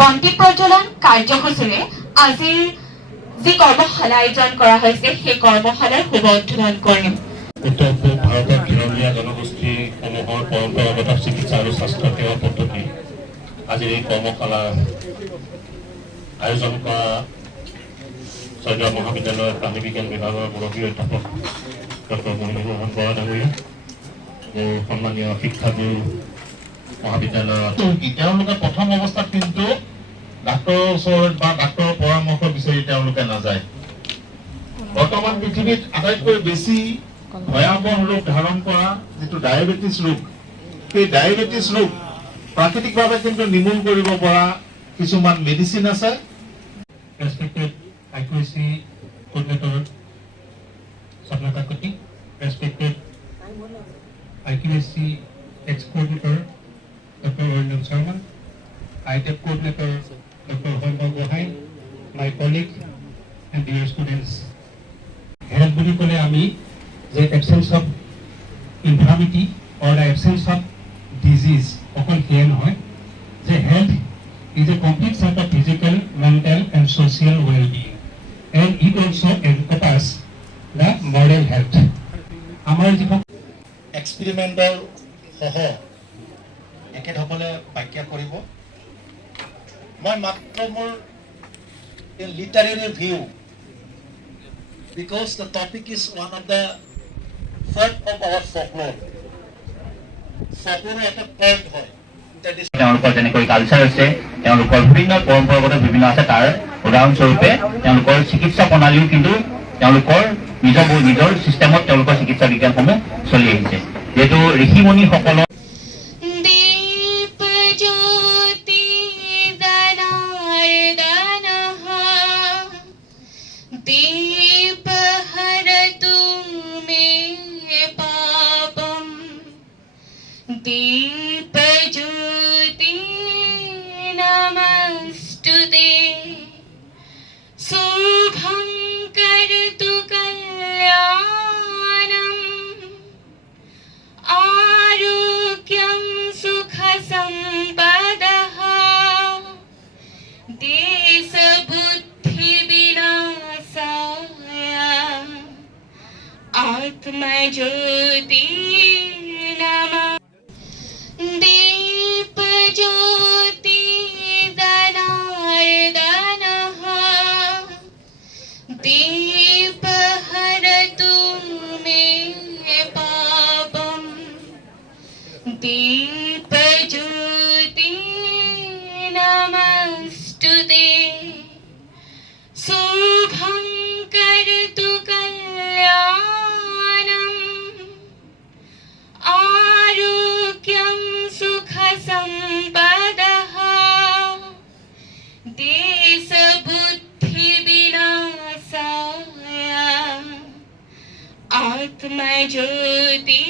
বন্তি প্ৰজ্বলন কাৰ্যসূচীৰে আজিৰ যি কৰ্মশালা আয়োজন কৰা হৈছে সেই কৰ্মশালাৰ শুভ উদ্বোধন কৰিম। উত্তৰ পূব ভাৰতৰ খিলঞ্জীয়া জনগোষ্ঠীসমূহৰ পৰম্পৰাগত চিকিৎসা আৰু স্বাস্থ্য সেৱা পদ্ধতি আজিৰ এই কৰ্মশালা আয়োজন কৰা ছয়গাঁও মহাবিদ্যালয়ৰ প্ৰাণী বিজ্ঞান বিভাগৰ মুৰব্বী অধ্যাপক ডক্টৰ মহিনুৰ বৰা ডাঙৰীয়া, মোৰ সন্মানীয় শিক্ষাগুৰু মহাবিদ্যালয়ৰ তেওঁলোকে প্ৰথম অৱস্থাত কিন্তু ডাক্তৰৰ ওচৰত বা ডাক্তৰৰ পৰামৰ্শ বিচাৰি তেওঁলোকে নাযায়। বৰ্তমান পৃথিৱীত আটাইতকৈ বেছি ভয়াৱহ ৰোগ ধাৰণ কৰা যিটো ডায়েবেটিছ ৰোগ, সেই ডায়েবেটিছ ৰোগ প্ৰাকৃতিকভাৱে কিন্তু নিৰ্মূল কৰিব পৰা কিছুমান মেডিচিন আছে। Respected IQAC coordinator Swapna Kakati, respected IQAC ex coordinator doctor Arindam Sharma, ITEP coordinator doctor Haimal Gohain, my colleague and dear students. Health বুলি ক'লে আমি যে absence of infirmity or the absence of disease অকল সেয়া নহয়, যে health is a complete set of physical, mental and social well-being, and it also encompasses the moral health. আমাৰ যিখন এক্সপেৰিমেণ্টৰ সহ এখেতসকলে ব্যাখ্যা কৰিব। মই মাত্ৰ মোৰ literary view, because the topic is one of the part of our folklore. folklore এটা part হয়। তেওঁলোকৰ যেনেকৈ কালচাৰ আছে, তেওঁলোকৰ বিভিন্ন পৰম্পৰাগত বিভিন্ন আছে, তাৰ উদাহৰণস্বৰূপে তেওঁলোকৰ চিকিৎসা প্ৰণালীও কিন্তু তেওঁলোকৰ নিজৰ চিষ্টেমত তেওঁলোকৰ চিকিৎসা বিজ্ঞানসমূহ চলি আহিছে। যিহেতু ঋষিমুনিসকলৰ दीपज्योति नमस्तुते शुभं करतु कल्याणम् आरोग्यं सुखसम्पदः देशबुद्धिविनाशाय आत्मज्योति नमः। दीपज्योति दनार्दनः दीप हरतु मे पापम् दीपज्योति नमस्तुते शुभं करतु कल्याणम् आरोग्यं सुखसम्पदः देशबुद्धिविनाशाय आत्मज्योति